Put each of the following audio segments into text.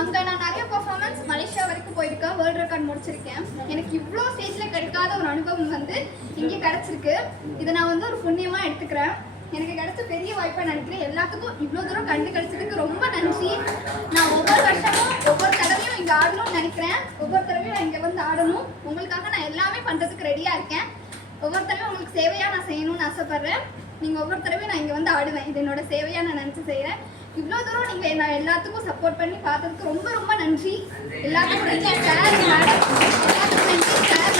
அங்க நான் நிறைய பெர்ஃபார்மன்ஸ் மலேசியா வரைக்கும் போயிருக்கேன், வேர்ல்ட் ரெக்கார்ட் முடிச்சிருக்கேன். எனக்கு இவ்வளோ ஸ்டேஜ்ல கிடைக்காத ஒரு அனுபவம் வந்து இங்கே கிடைச்சிருக்கு. இதை நான் வந்து ஒரு புண்ணியமா எடுத்துக்கிறேன். எனக்கு கிடைச்ச பெரிய வாய்ப்பா நினைக்கிறேன். எல்லாத்துக்கும் இவ்வளோ தூரம் கண்டு கிடைச்சதுக்கு ரொம்ப நன்றி. நான் ஒவ்வொரு வருஷமும் ஒவ்வொரு தடவையும் இங்கே ஆடணும்னு நினைக்கிறேன். ஒவ்வொரு தடவையும் நான் இங்கே வந்து ஆடணும். உங்களுக்காக நான் எல்லாமே பண்றதுக்கு ரெடியா இருக்கேன். ஒவ்வொரு தடவையும் உங்களுக்கு சேவையா நான் செய்யணும்னு ஆசைப்படுறேன். நீங்க ஒவ்வொரு தடவையும் நான் இங்கே வந்து ஆடுவேன். இது என்னோட சேவையா நான் நினைச்சு செய்யறேன். இவ்வளோ தூரம் நீங்க நான் எல்லாத்துக்கும் சப்போர்ட் பண்ணி பார்த்ததுக்கு ரொம்ப ரொம்ப நன்றி. எல்லாத்துக்கும் நன்றி சார், மேடம், எல்லாத்துக்கும் நன்றி சார்,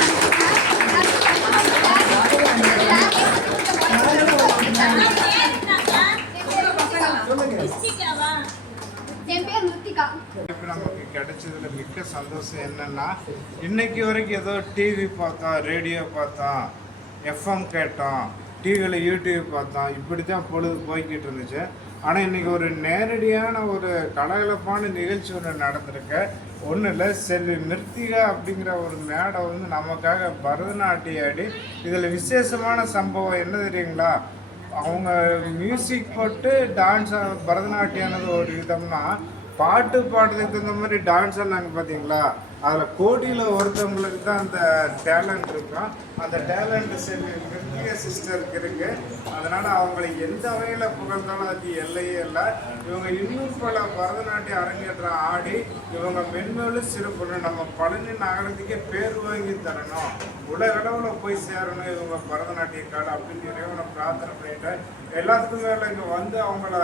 என் பேர் ருத்திகா. இப்போ நமக்கு கிடைச்சதுல மிக்க சந்தோஷம் என்னன்னா, இன்னைக்கு வரைக்கும் ஏதோ டிவி பார்த்தோம், ரேடியோ பார்த்தோம், எஃப்எம் கேட்டோம், டிவியில் யூடியூப் பார்த்தோம், இப்படி தான் பொழுது போய்கிட்டு இருந்துச்சு. ஆனால் இன்றைக்கி ஒரு நேரடியான ஒரு கலகலப்பான நிகழ்ச்சி ஒன்று நடந்திருக்கு. ஒன்றும் இல்லை, செல்வி மிருத்திகா அப்படிங்கிற ஒரு மேடை வந்து நமக்காக பரதநாட்டியம் ஆடி. இதில் விசேஷமான சம்பவம் என்ன தெரியுங்களா? அவங்க மியூசிக் போட்டு டான்ஸ் பரதநாட்டியானது ஒரு விதம்னா, பாட்டு பாடுறதுக்கு தகுந்த மாதிரி டான்ஸ் ஆனாங்க பார்த்தீங்களா? அதில் கோடியில் ஒருத்தவங்களுக்கு தான் அந்த டேலண்ட் இருக்கும். அந்த டேலண்ட் செல்வி மிருத்திகா சிஸ்டருக்கு இருக்கு. அதனால் அவங்களை எந்த வகையில் புகழ்ந்தாலும் அதுக்கு எல்லையே இல்லை. இவங்க இன்னும் பல பரதநாட்டிய அரங்கேற்றம் ஆடி இவங்க மென்மேலும் சிறப்புணும், நம்ம பழனி நகரத்துக்கே பேர் வாங்கி தரணும், உலகளவில் போய் சேரணும் இவங்க பரதநாட்டிய காடு அப்படின்னு இறைவனை பிரார்த்தனை பண்ணிட்டேன். எல்லாத்துக்கும் மேலே இங்கே வந்து அவங்கள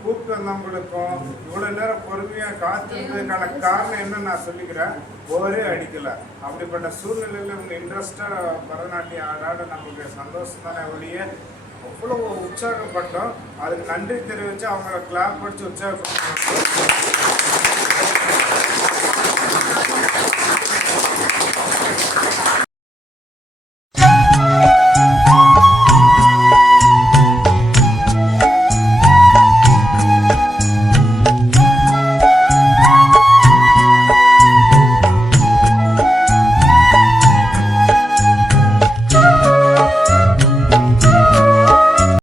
கூப்பிட்டு வந்தவங்களுக்கும் இவ்வளோ நேரம் பொறுமையாக காத்திருந்ததுக்கான காரணம் என்ன நான் சொல்லிக்கிறேன். ஒரே அடிக்கலை. அப்படிப்பட்ட சூழ்நிலையில் இவங்க இன்ட்ரெஸ்டாக பரதநாட்டியம் ஆடாட நமக்கு சந்தோஷம் தானே ஒழிய அவ்வளோ உற்சாகப்பட்டோம். அதுக்கு நன்றி தெரிவித்து அவங்கள கிளாப் படித்து உற்சாகப்படுத்தணும்.